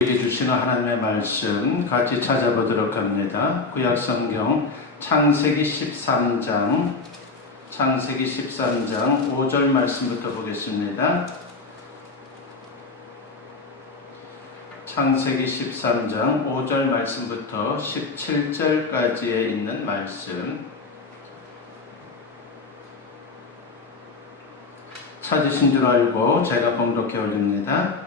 우리에게 주시는 하나님의 말씀 같이 찾아보도록 합니다. 구약성경 창세기 13장 5절 말씀부터 보겠습니다. 창세기 13장 5절 말씀부터 17절까지에 있는 말씀, 찾으신 줄 알고 제가 봉독해 올립니다.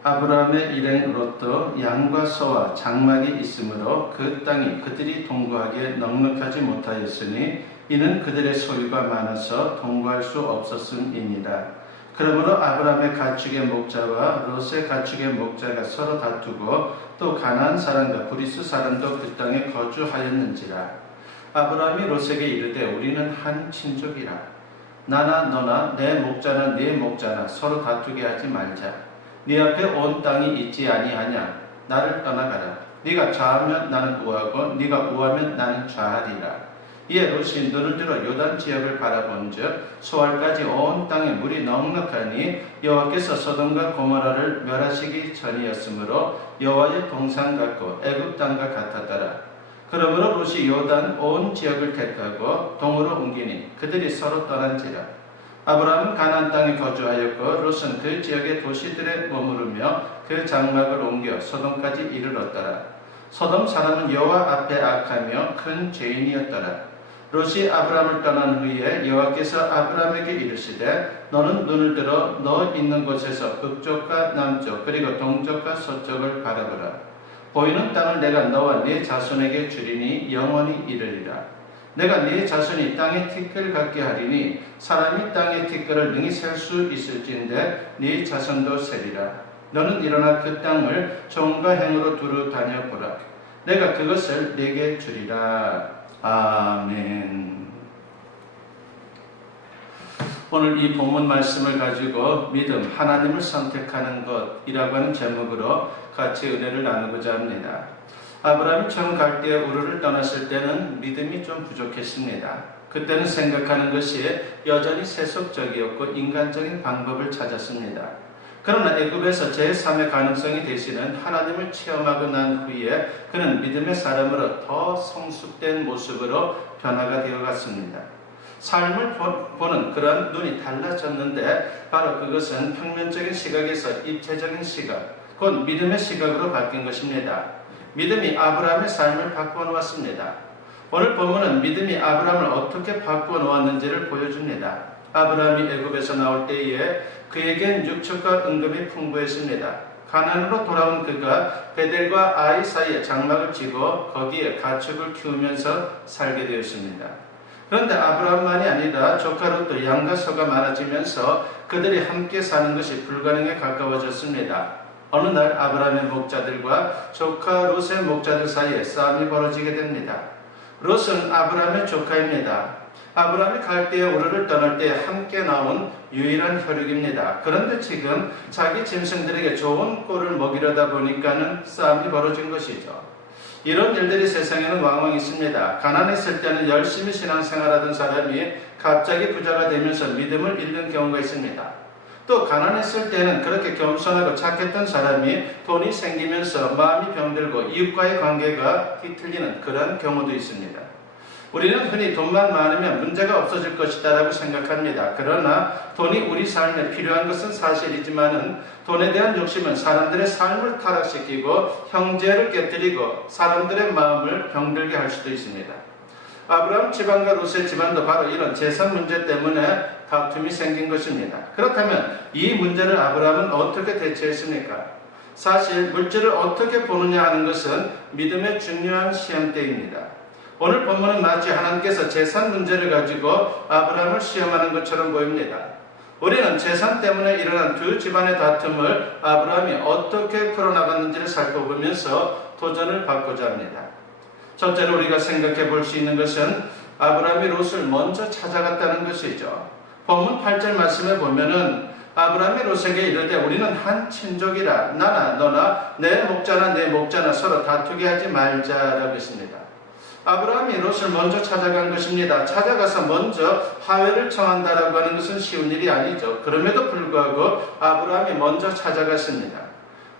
아브라함의 일행 롯도 양과 소와 장막이 있으므로 그 땅이 그들이 동거하기에 넉넉하지 못하였으니 이는 그들의 소유가 많아서 동거할 수 없었음이니라. 그러므로 아브라함의 가축의 목자와 롯의 가축의 목자가 서로 다투고 또 가나안 사람과 브리스 사람도 그 땅에 거주하였는지라. 아브라함이 롯에게 이르되 우리는 한 친족이라. 나나 너나 내 목자나 네 목자나 서로 다투게 하지 말자. 네 앞에 온 땅이 있지 아니하냐. 나를 떠나가라. 네가 좌하면 나는 우하고 네가 우하면 나는 좌하리라. 이에 롯이 눈을 들어 요단 지역을 바라본즉 소알까지 온 땅에 물이 넉넉하니 여호와께서 소돔과 고모라를 멸하시기 전이었으므로 여호와의 동산 같고 애굽 땅과 같았더라. 그러므로 롯이 요단 온 지역을 택하고 동으로 옮기니 그들이 서로 떠난지라. 아브라함은 가나안 땅에 거주하였고 롯은 그 지역의 도시들에 머무르며 그 장막을 옮겨 소돔까지 이르렀더라. 소돔 사람은 여호와 앞에 악하며 큰 죄인이었더라. 롯이 아브라함을 떠난 후에 여호와께서 아브라함에게 이르시되 너는 눈을 들어 너 있는 곳에서 북쪽과 남쪽 그리고 동쪽과 서쪽을 바라보라. 보이는 땅을 내가 너와 네 자손에게 주리니 영원히 이르리라. 내가 네 자손이 땅의 티끌 같게 하리니 사람이 땅의 티끌을 능히 셀 수 있을진데 네 자손도 세리라. 너는 일어나 그 땅을 종과 행으로 두루 다녀보라. 내가 그것을 네게 주리라. 아멘. 오늘 이 본문 말씀을 가지고 믿음, 하나님을 선택하는 것이라고 하는 제목으로 같이 은혜를 나누고자 합니다. 아브라함이 처음 갈대아 우르를 떠났을 때는 믿음이 좀 부족했습니다. 그때는 생각하는 것이 여전히 세속적이었고 인간적인 방법을 찾았습니다. 그러나 애굽에서 제3의 가능성이 되시는 하나님을 체험하고 난 후에 그는 믿음의 사람으로 더 성숙된 모습으로 변화가 되어갔습니다. 삶을 보는 그런 눈이 달라졌는데 바로 그것은 평면적인 시각에서 입체적인 시각, 곧 믿음의 시각으로 바뀐 것입니다. 믿음이 아브라함의 삶을 바꾸어 놓았습니다. 오늘 본문은 믿음이 아브라함을 어떻게 바꾸어 놓았는지를 보여줍니다. 아브라함이 애굽에서 나올 때에 그에겐 육축과 은금이 풍부했습니다. 가나안으로 돌아온 그가 베델과 아이 사이에 장막을 지고 거기에 가축을 키우면서 살게 되었습니다. 그런데 아브라함만이 아니라 조카 롯도 양과 소가 많아지면서 그들이 함께 사는 것이 불가능에 가까워졌습니다. 어느 날 아브라함의 목자들과 조카 롯의 목자들 사이에 싸움이 벌어지게 됩니다. 롯은 아브라함의 조카입니다. 아브라함이 갈대아 우르를 떠날 때 함께 나온 유일한 혈육입니다. 그런데 지금 자기 짐승들에게 좋은 꼴을 먹이려다 보니까는 싸움이 벌어진 것이죠. 이런 일들이 세상에는 왕왕 있습니다. 가난에 있을 때는 열심히 신앙생활하던 사람이 갑자기 부자가 되면서 믿음을 잃는 경우가 있습니다. 또 가난했을 때는 그렇게 겸손하고 착했던 사람이 돈이 생기면서 마음이 병들고 이웃과의 관계가 뒤틀리는 그런 경우도 있습니다. 우리는 흔히 돈만 많으면 문제가 없어질 것이다 라고 생각합니다. 그러나 돈이 우리 삶에 필요한 것은 사실이지만은 돈에 대한 욕심은 사람들의 삶을 타락시키고 형제를 깨뜨리고 사람들의 마음을 병들게 할 수도 있습니다. 아브라함 집안과 롯의 집안도 바로 이런 재산 문제 때문에 다툼이 생긴 것입니다. 그렇다면 이 문제를 아브라함은 어떻게 대처했습니까? 사실 물질을 어떻게 보느냐 하는 것은 믿음의 중요한 시험대입니다. 오늘 본문은 마치 하나님께서 재산 문제를 가지고 아브라함을 시험하는 것처럼 보입니다. 우리는 재산 때문에 일어난 두 집안의 다툼을 아브라함이 어떻게 풀어나갔는지를 살펴보면서 도전을 받고자 합니다. 첫째로 우리가 생각해 볼 수 있는 것은 아브라함이 롯을 먼저 찾아갔다는 것이죠. 본문 8절 말씀에 보면은 아브라함이 롯에게 이르되 우리는 한 친족이라. 나나 너나 내 목자나 내 목자나 서로 다투게 하지 말자라고 했습니다. 아브라함이 롯을 먼저 찾아간 것입니다. 찾아가서 먼저 하회를 청한다라고 하는 것은 쉬운 일이 아니죠. 그럼에도 불구하고 아브라함이 먼저 찾아갔습니다.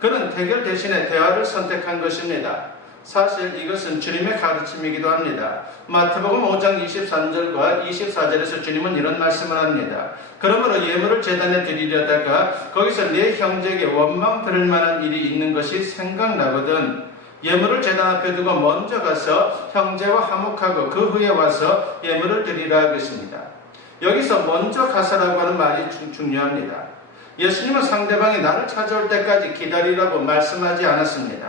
그는 대결 대신에 대화를 선택한 것입니다. 사실 이것은 주님의 가르침이기도 합니다. 마태복음 5장 23절과 24절에서 주님은 이런 말씀을 합니다. 그러므로 예물을 제단에 드리려다가 거기서 내 형제에게 원망 들을 만한 일이 있는 것이 생각나거든 예물을 제단 앞에 두고 먼저 가서 형제와 화목하고 그 후에 와서 예물을 드리라 하겠습니다. 여기서 먼저 가서라고 하는 말이 중요합니다. 예수님은 상대방이 나를 찾아올 때까지 기다리라고 말씀하지 않았습니다.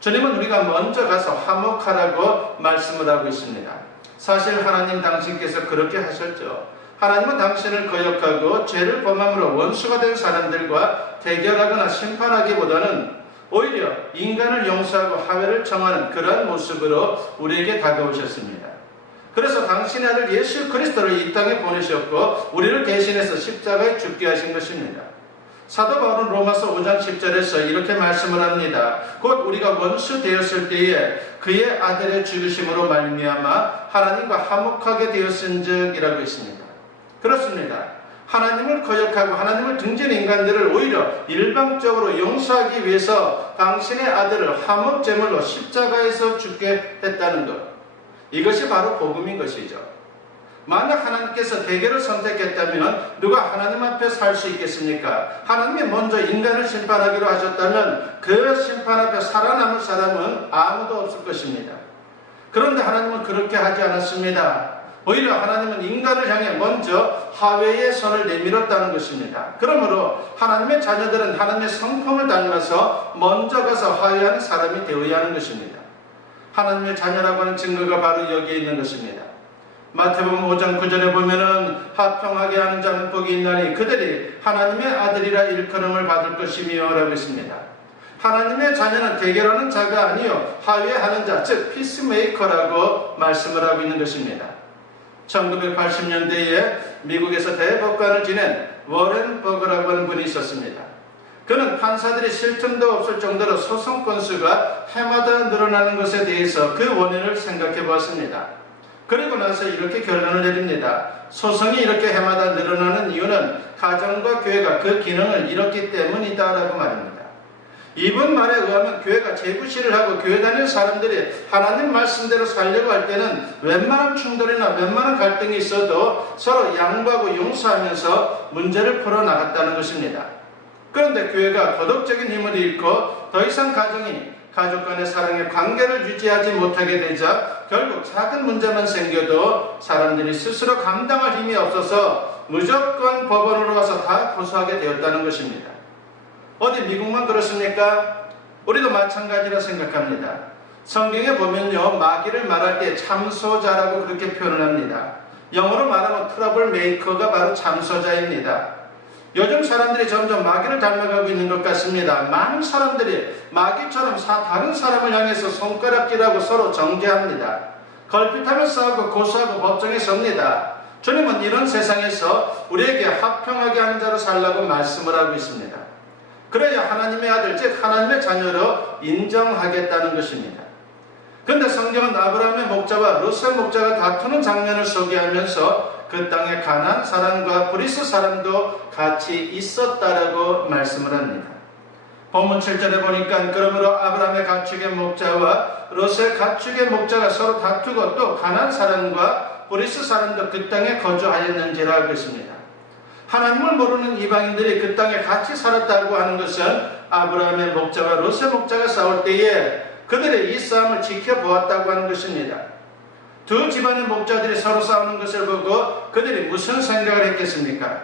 주님은 우리가 먼저 가서 화목하라고 말씀을 하고 있습니다. 사실 하나님 당신께서 그렇게 하셨죠. 하나님은 당신을 거역하고 죄를 범함으로 원수가 된 사람들과 대결하거나 심판하기보다는 오히려 인간을 용서하고 화해를 청하는 그러한 모습으로 우리에게 다가오셨습니다. 그래서 당신의 아들 예수 그리스도를 이 땅에 보내셨고 우리를 대신해서 십자가에 죽게 하신 것입니다. 사도 바울은 로마서 5장 10절에서 이렇게 말씀을 합니다. 곧 우리가 원수 되었을 때에 그의 아들의 죽으심으로 말미암아 하나님과 화목하게 되었은즉이라고 했습니다. 그렇습니다. 하나님을 거역하고 하나님을 등진 인간들을 오히려 일방적으로 용서하기 위해서 당신의 아들을 화목제물로 십자가에서 죽게 했다는 것. 이것이 바로 복음인 것이죠. 만약 하나님께서 대결을 선택했다면 누가 하나님 앞에 살 수 있겠습니까? 하나님이 먼저 인간을 심판하기로 하셨다면 그 심판 앞에 살아남을 사람은 아무도 없을 것입니다. 그런데 하나님은 그렇게 하지 않았습니다. 오히려 하나님은 인간을 향해 먼저 화해의 손을 내밀었다는 것입니다. 그러므로 하나님의 자녀들은 하나님의 성품을 닮아서 먼저 가서 화해하는 사람이 되어야 하는 것입니다. 하나님의 자녀라고 하는 증거가 바로 여기에 있는 것입니다. 마태복음 5장 9절에 보면은 화평하게 하는 자는 복이 있나니 그들이 하나님의 아들이라 일컬음을 받을 것이며 라고 했습니다. 하나님의 자녀는 대결하는 자가 아니요 화해하는 자, 즉 피스메이커라고 말씀을 하고 있는 것입니다. 1980년대에 미국에서 대법관을 지낸 워렌 버거라고 하는 분이 있었습니다. 그는 판사들이 쉴 틈도 없을 정도로 소송 건수가 해마다 늘어나는 것에 대해서 그 원인을 생각해 보았습니다. 그리고 나서 이렇게 결론을 내립니다. 소송이 이렇게 해마다 늘어나는 이유는 가정과 교회가 그 기능을 잃었기 때문이다라고 말합니다. 이분 말에 의하면 교회가 재구실을 하고 교회 다니는 사람들이 하나님 말씀대로 살려고 할 때는 웬만한 충돌이나 웬만한 갈등이 있어도 서로 양보하고 용서하면서 문제를 풀어나갔다는 것입니다. 그런데 교회가 도덕적인 힘을 잃고 더 이상 가족 간의 사랑의 관계를 유지하지 못하게 되자 결국 작은 문제만 생겨도 사람들이 스스로 감당할 힘이 없어서 무조건 법원으로 가서 다 고소하게 되었다는 것입니다. 어디 미국만 그렇습니까? 우리도 마찬가지라 생각합니다. 성경에 보면요, 마귀를 말할 때 참소자라고 그렇게 표현을 합니다. 영어로 말하면 트러블 메이커가 바로 참소자입니다. 요즘 사람들이 점점 마귀를 닮아가고 있는 것 같습니다. 많은 사람들이 마귀처럼 다른 사람을 향해서 손가락질하고 서로 정죄합니다. 걸핏하면 싸우고 고소하고 법정에 섭니다. 주님은 이런 세상에서 우리에게 화평하게 하는 자로 살라고 말씀을 하고 있습니다. 그래야 하나님의 아들, 즉 하나님의 자녀로 인정하겠다는 것입니다. 그런데 성경은 아브라함의 목자와 롯의 목자가 다투는 장면을 소개하면서 그 땅에 가나안 사람과 브리스 사람도 같이 있었다라고 말씀을 합니다. 본문 7절에 보니까 그러므로 아브라함의 가축의 목자와 롯의 가축의 목자가 서로 다투고 또 가나안 사람과 브리스 사람도 그 땅에 거주하였는지라 하고 있습니다. 하나님을 모르는 이방인들이 그 땅에 같이 살았다고 하는 것은 아브라함의 목자와 롯의 목자가 싸울 때에 그들의 이 싸움을 지켜보았다고 하는 것입니다. 두 집안의 목자들이 서로 싸우는 것을 보고 그들이 무슨 생각을 했겠습니까?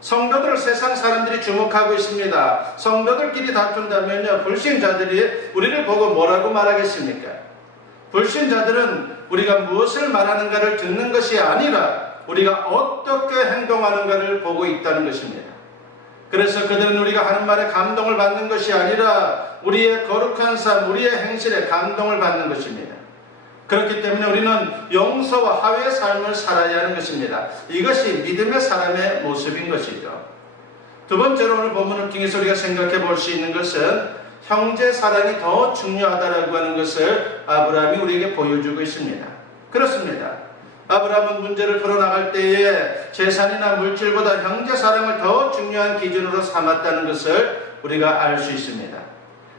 성도들을 세상 사람들이 주목하고 있습니다. 성도들끼리 다툰다면요, 불신자들이 우리를 보고 뭐라고 말하겠습니까? 불신자들은 우리가 무엇을 말하는가를 듣는 것이 아니라 우리가 어떻게 행동하는가를 보고 있다는 것입니다. 그래서 그들은 우리가 하는 말에 감동을 받는 것이 아니라 우리의 거룩한 삶, 우리의 행실에 감동을 받는 것입니다. 그렇기 때문에 우리는 용서와 화해의 삶을 살아야 하는 것입니다. 이것이 믿음의 사람의 모습인 것이죠. 두 번째로 오늘 본문을 통해서 우리가 생각해 볼 수 있는 것은 형제 사랑이 더 중요하다라고 하는 것을 아브라함이 우리에게 보여주고 있습니다. 그렇습니다. 아브라함은 문제를 풀어나갈 때에 재산이나 물질보다 형제 사랑을 더 중요한 기준으로 삼았다는 것을 우리가 알 수 있습니다.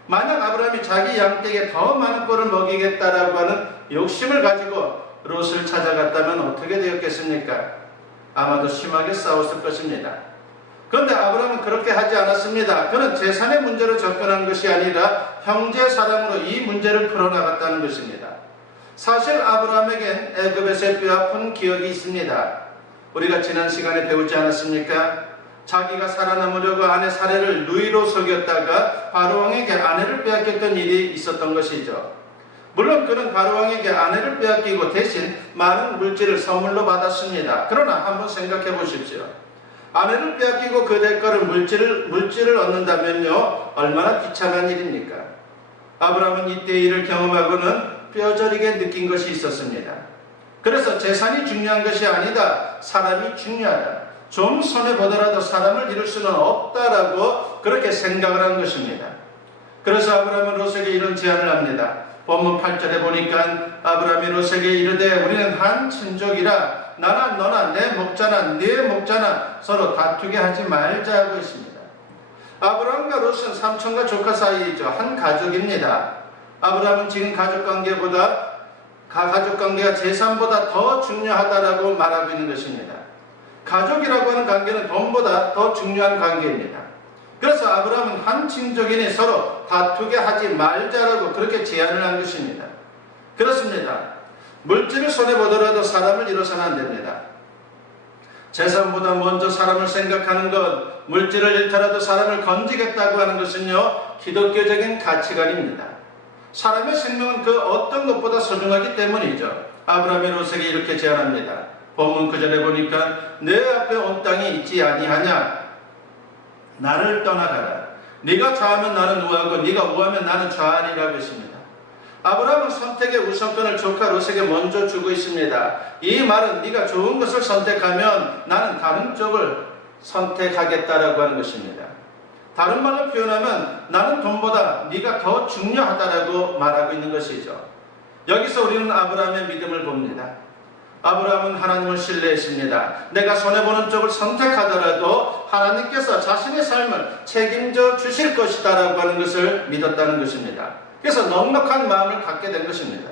만약 아브라함이 자기 양떼에게 더 많은 꼴을 먹이겠다라고 하는 욕심을 가지고 롯을 찾아갔다면 어떻게 되었겠습니까? 아마도 심하게 싸웠을 것입니다. 그런데 아브라함은 그렇게 하지 않았습니다. 그는 재산의 문제로 접근한 것이 아니라 형제 사랑으로 이 문제를 풀어나갔다는 것입니다. 사실 아브라함에겐 애굽에서의 뼈아픈 기억이 있습니다. 우리가 지난 시간에 배우지 않았습니까? 자기가 살아남으려고 아내 사례를 누이로 속였다가 바로왕에게 아내를 빼앗겼던 일이 있었던 것이죠. 물론 그는 바로왕에게 아내를 빼앗기고 대신 많은 물질을 선물로 받았습니다. 그러나 한번 생각해 보십시오. 아내를 빼앗기고 그 대가로 물질을 얻는다면요, 얼마나 비참한 일입니까? 아브라함은 이때 일을 경험하고는 뼈저리게 느낀 것이 있었습니다. 그래서 재산이 중요한 것이 아니다, 사람이 중요하다. 좀 손해보더라도 사람을 잃을 수는 없다라고 그렇게 생각을 한 것입니다. 그래서 아브라함은 롯에게 이런 제안을 합니다. 본문 8절에 보니까 아브라함이 롯에게 이르되 우리는 한 친족이라 나나 너나 내 목자나 네 목자나 서로 다투게 하지 말자 하고 있습니다. 아브라함과 롯은 삼촌과 조카 사이이죠. 한 가족입니다. 아브라함은 지금 가족관계가 재산보다 더 중요하다라고 말하고 있는 것입니다. 가족이라고 하는 관계는 돈보다 더 중요한 관계입니다. 그래서 아브라함은 한 친족이니 서로 다투게 하지 말자라고 그렇게 제안을 한 것입니다. 그렇습니다. 물질을 손해보더라도 사람을 잃어서는 안 됩니다. 재산보다 먼저 사람을 생각하는 것, 물질을 잃더라도 사람을 건지겠다고 하는 것은요, 기독교적인 가치관입니다. 사람의 생명은 그 어떤 것보다 소중하기 때문이죠. 아브라함이 롯에게 이렇게 제안합니다. 본문 9절에 보니까 내 앞에 온 땅이 있지 아니하냐? 나를 떠나가라. 네가 좌하면 나는 우하고 네가 우하면 나는 좌하리라고 했습니다. 아브라함은 선택의 우선권을 조카 롯에게 먼저 주고 있습니다. 이 말은 네가 좋은 것을 선택하면 나는 다른 쪽을 선택하겠다라고 하는 것입니다. 다른 말로 표현하면 나는 돈보다 네가 더 중요하다라고 말하고 있는 것이죠. 여기서 우리는 아브라함의 믿음을 봅니다. 아브라함은 하나님을 신뢰했습니다. 내가 손해보는 쪽을 선택하더라도 하나님께서 자신의 삶을 책임져 주실 것이다 라고 하는 것을 믿었다는 것입니다. 그래서 넉넉한 마음을 갖게 된 것입니다.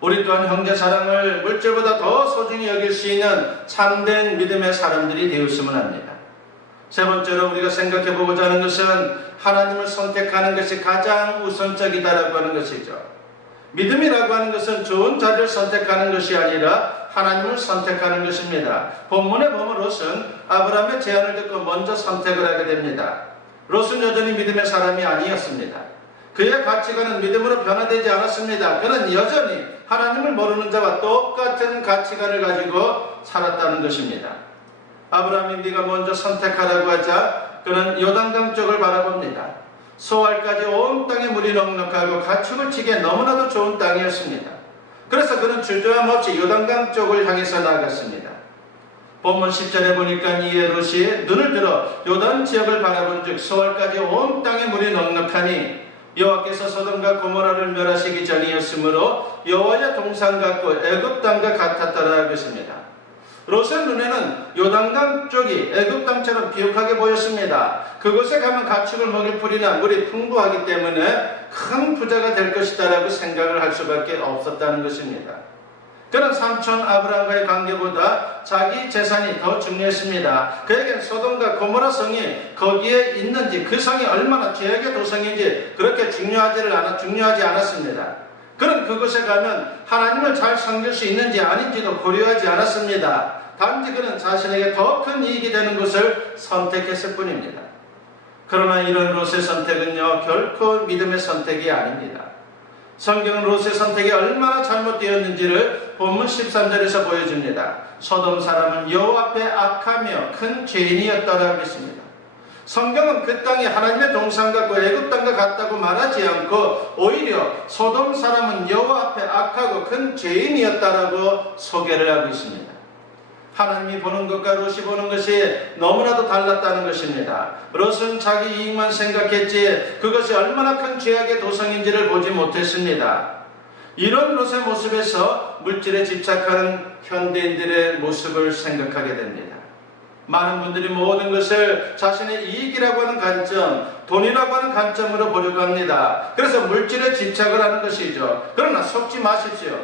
우리 또한 형제 사랑을 물질보다 더 소중히 여길 수 있는 참된 믿음의 사람들이 되었으면 합니다. 세 번째로 우리가 생각해 보고자 하는 것은 하나님을 선택하는 것이 가장 우선적이다라고 하는 것이죠. 믿음이라고 하는 것은 좋은 자리를 선택하는 것이 아니라 하나님을 선택하는 것입니다. 본문에 보면 롯은 아브라함의 제안을 듣고 먼저 선택을 하게 됩니다. 롯은 여전히 믿음의 사람이 아니었습니다. 그의 가치관은 믿음으로 변화되지 않았습니다. 그는 여전히 하나님을 모르는 자와 똑같은 가치관을 가지고 살았다는 것입니다. 아브라함이 네가 먼저 선택하라고 하자 그는 요단강 쪽을 바라봅니다. 소알까지 온 땅에 물이 넉넉하고 가축을 치기에 너무나도 좋은 땅이었습니다. 그래서 그는 주저함 없이 요단강 쪽을 향해서 나갔습니다. 본문 10절에 보니까 이에 롯이 눈을 들어 요단 지역을 바라본 즉 소알까지 온 땅에 물이 넉넉하니 여호와께서 소돔과 고모라를 멸하시기 전이었으므로 여호와의 동산 같고 애굽 땅과 같았다라고 했습니다. 롯의 눈에는 요단강 쪽이 애굽 땅처럼 비옥하게 보였습니다. 그곳에 가면 가축을 먹일 풀이나 물이 풍부하기 때문에 큰 부자가 될 것이다라고 생각을 할 수밖에 없었다는 것입니다. 그는 삼촌 아브라함과의 관계보다 자기 재산이 더 중요했습니다. 그에겐 소돔과 고모라 성이 거기에 있는지 그 성이 얼마나 죄악의 도성인지 그렇게 중요하지 않았습니다. 그는 그곳에 가면 하나님을 잘 섬길 수 있는지 아닌지도 고려하지 않았습니다. 단지 그는 자신에게 더 큰 이익이 되는 것을 선택했을 뿐입니다. 그러나 이런 롯의 선택은요 결코 믿음의 선택이 아닙니다. 성경은 롯의 선택이 얼마나 잘못되었는지를 본문 13절에서 보여줍니다. 소돔 사람은 여호와 앞에 악하며 큰 죄인이었다라고 했습니다. 성경은 그 땅이 하나님의 동산 같고 애굽 땅과 같다고 말하지 않고 오히려 소돔 사람은 여호와 앞에 악하고 큰 죄인이었다라고 소개를 하고 있습니다. 하나님이 보는 것과 롯이 보는 것이 너무나도 달랐다는 것입니다. 롯은 자기 이익만 생각했지 그것이 얼마나 큰 죄악의 도성인지를 보지 못했습니다. 이런 롯의 모습에서 물질에 집착하는 현대인들의 모습을 생각하게 됩니다. 많은 분들이 모든 것을 자신의 이익이라고 하는 관점, 돈이라고 하는 관점으로 보려고 합니다. 그래서 물질에 집착을 하는 것이죠. 그러나 속지 마십시오.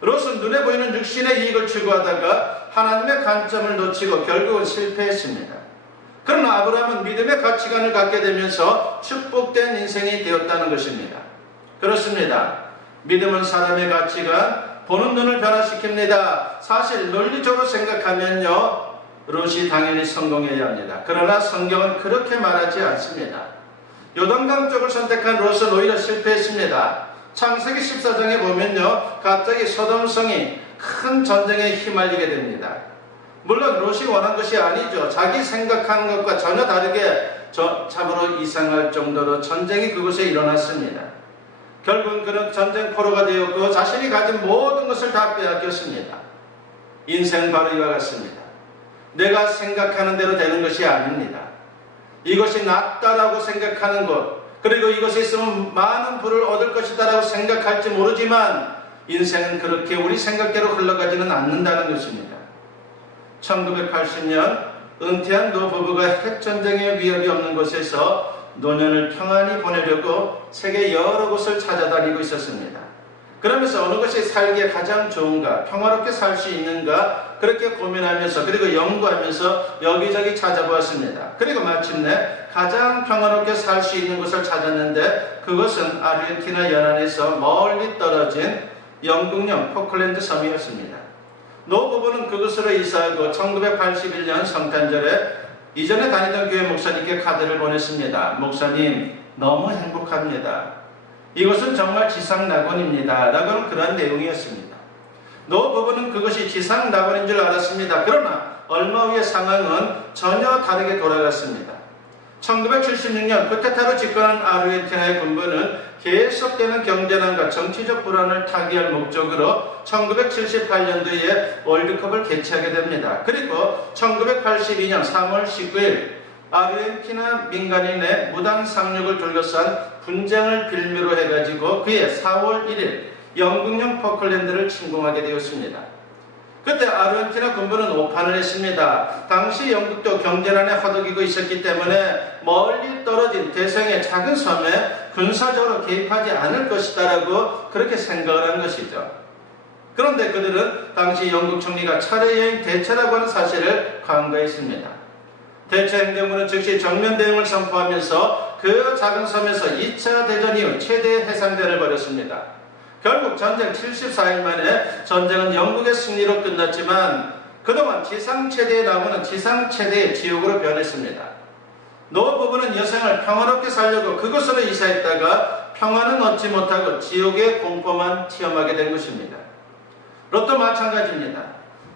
롯은 눈에 보이는 육신의 이익을 추구하다가 하나님의 관점을 놓치고 결국은 실패했습니다. 그러나 아브라함은 믿음의 가치관을 갖게 되면서 축복된 인생이 되었다는 것입니다. 그렇습니다. 믿음은 사람의 가치관, 보는 눈을 변화시킵니다. 사실 논리적으로 생각하면요, 롯이 당연히 성공해야 합니다. 그러나 성경은 그렇게 말하지 않습니다. 요단강 쪽을 선택한 롯은 오히려 실패했습니다. 창세기 14장에 보면요, 갑자기 소돔성이 큰 전쟁에 휘말리게 됩니다. 물론 롯이 원한 것이 아니죠. 자기 생각하는 것과 전혀 다르게 참으로 이상할 정도로 전쟁이 그곳에 일어났습니다. 결국은 그는 전쟁포로가 되었고 자신이 가진 모든 것을 다 빼앗겼습니다. 인생은 바로 이와 같습니다. 내가 생각하는 대로 되는 것이 아닙니다. 이것이 낫다라고 생각하는 것, 그리고 이것에 있으면 많은 부를 얻을 것이다 라고 생각할지 모르지만 인생은 그렇게 우리 생각대로 흘러가지는 않는다는 것입니다. 1980년 은퇴한 노 부부가 핵전쟁의 위협이 없는 곳에서 노년을 평안히 보내려고 세계 여러 곳을 찾아다니고 있었습니다. 그러면서 어느 것이 살기에 가장 좋은가, 평화롭게 살 수 있는가 그렇게 고민하면서 그리고 연구하면서 여기저기 찾아보았습니다. 그리고 마침내 가장 평화롭게 살 수 있는 곳을 찾았는데 그것은 아르헨티나 연안에서 멀리 떨어진 영국령 포클랜드 섬이었습니다. 노 부부는 그곳으로 이사하고 1981년 성탄절에 이전에 다니던 교회 목사님께 카드를 보냈습니다. 목사님, 너무 행복합니다. 이것은 정말 지상낙원입니다. 라고는 그러한 내용이었습니다. 노 부부는 그것이 지상낙원인 줄 알았습니다. 그러나 얼마 후의 상황은 전혀 다르게 돌아갔습니다. 1976년 쿠데타로 집권한 아르헨티나의 군부는 계속되는 경제난과 정치적 불안을 타개할 목적으로 1978년도에 월드컵을 개최하게 됩니다. 그리고 1982년 3월 19일 아르헨티나 민간인의 무단 상륙을 둘러싼 분쟁을 빌미로 해가지고 그해 4월 1일 영국령 포클랜드를 침공하게 되었습니다. 그때 아르헨티나 군부는 오판을 했습니다. 당시 영국도 경제난에 허덕이고 있었기 때문에 멀리 떨어진 대서양의 작은 섬에 군사적으로 개입하지 않을 것이다라고 그렇게 생각을 한 것이죠. 그런데 그들은 당시 영국 총리가 차례 여행 대처라고 하는 사실을 간과했습니다. 대처 행동으로 즉시 정면 대응을 선포하면서 그 작은 섬에서 2차 대전 이후 최대의 해상전을 벌였습니다. 결국 전쟁 74일 만에 전쟁은 영국의 승리로 끝났지만 그동안 지상 최대의 나무는 지상 최대의 지옥으로 변했습니다. 노 부부는 여생을 평화롭게 살려고 그곳으로 이사했다가 평화는 얻지 못하고 지옥의 공포만 체험하게 된 것입니다. 롯도 마찬가지입니다.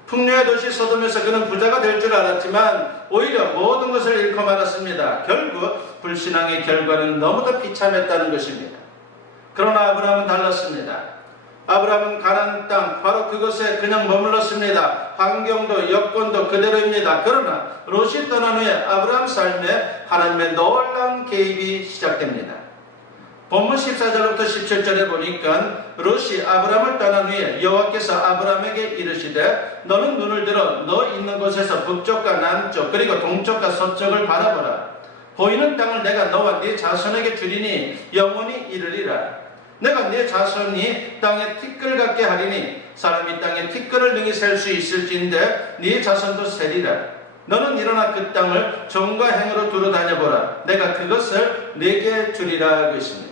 풍요의 도시 소돔에서 그는 부자가 될 줄 알았지만 오히려 모든 것을 잃고 말았습니다. 결국 불신앙의 결과는 너무도 비참했다는 것입니다. 그러나 아브라함은 달랐습니다. 아브라함은 가나안 땅 바로 그것에 그냥 머물렀습니다. 환경도 여건도 그대로입니다. 그러나 롯이 떠난 후에 아브라함 삶에 하나님의 놀라운 개입이 시작됩니다. 본문 14절부터 17절에 보니까 롯이 아브라함을 떠난 후에 여호와께서 아브라함에게 이르시되 너는 눈을 들어 너 있는 곳에서 북쪽과 남쪽 그리고 동쪽과 서쪽을 바라보라. 보이는 땅을 내가 너와 네 자손에게 주리니 영원히 이르리라. 내가 네 자손이 땅에 티끌 같게 하리니 사람이 땅에 티끌을 능히 셀 수 있을진데 네 자손도 세리라. 너는 일어나 그 땅을 정과 행으로 두루 다녀보라. 내가 그것을 네게 주리라 하고 있습니다.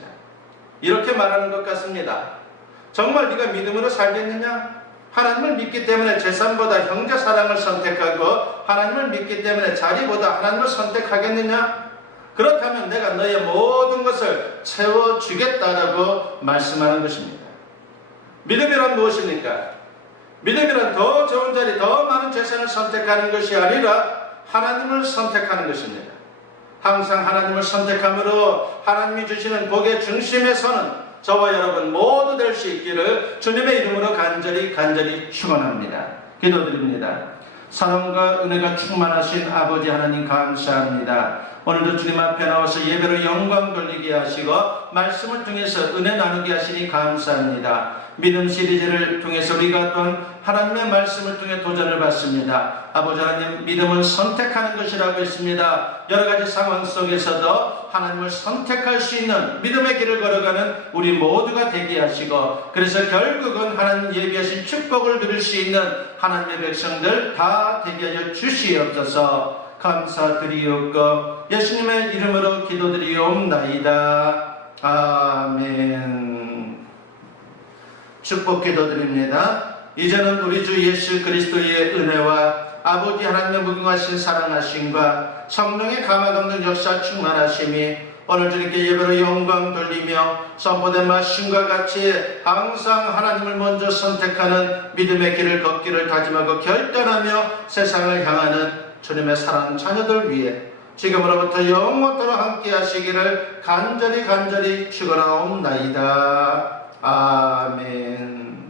이렇게 말하는 것 같습니다. 정말 네가 믿음으로 살겠느냐? 하나님을 믿기 때문에 재산보다 형제 사랑을 선택하고 하나님을 믿기 때문에 자리보다 하나님을 선택하겠느냐? 그렇다면 내가 너의 모든 것을 채워주겠다라고 말씀하는 것입니다. 믿음이란 무엇입니까? 믿음이란 더 좋은 자리, 더 많은 재산을 선택하는 것이 아니라 하나님을 선택하는 것입니다. 항상 하나님을 선택함으로 하나님이 주시는 복의 중심에 서는 저와 여러분 모두 될 수 있기를 주님의 이름으로 간절히 축원합니다. 기도드립니다. 사랑과 은혜가 충만하신 아버지 하나님 감사합니다. 오늘도 주님 앞에 나와서 예배로 영광 돌리게 하시고 말씀을 통해서 은혜 나누게 하시니 감사합니다. 믿음 시리즈를 통해서 우리가 또한 하나님의 말씀을 통해 도전을 받습니다. 아버지 하나님, 믿음은 선택하는 것이라고 했습니다. 여러 가지 상황 속에서도 하나님을 선택할 수 있는 믿음의 길을 걸어가는 우리 모두가 되게 하시고, 그래서 결국은 하나님 예비하신 축복을 누릴 수 있는 하나님의 백성들 다 되게 하여 주시옵소서. 감사드리옵고 예수님의 이름으로 기도드리옵나이다. 아멘. 축복 기도드립니다. 이제는 우리 주 예수 그리스도의 은혜와 아버지 하나님의 무궁하신 사랑하심과 성령의 감화감동 역사 충만하심이 오늘 주님께 예배로 영광 돌리며 선포된 말씀과 같이 항상 하나님을 먼저 선택하는 믿음의 길을 걷기를 다짐하고 결단하며 세상을 향하는 주님의 사랑하는 자녀들 위해 지금으로부터 영원토록 함께 하시기를 간절히 축원하옵나이다. 아멘.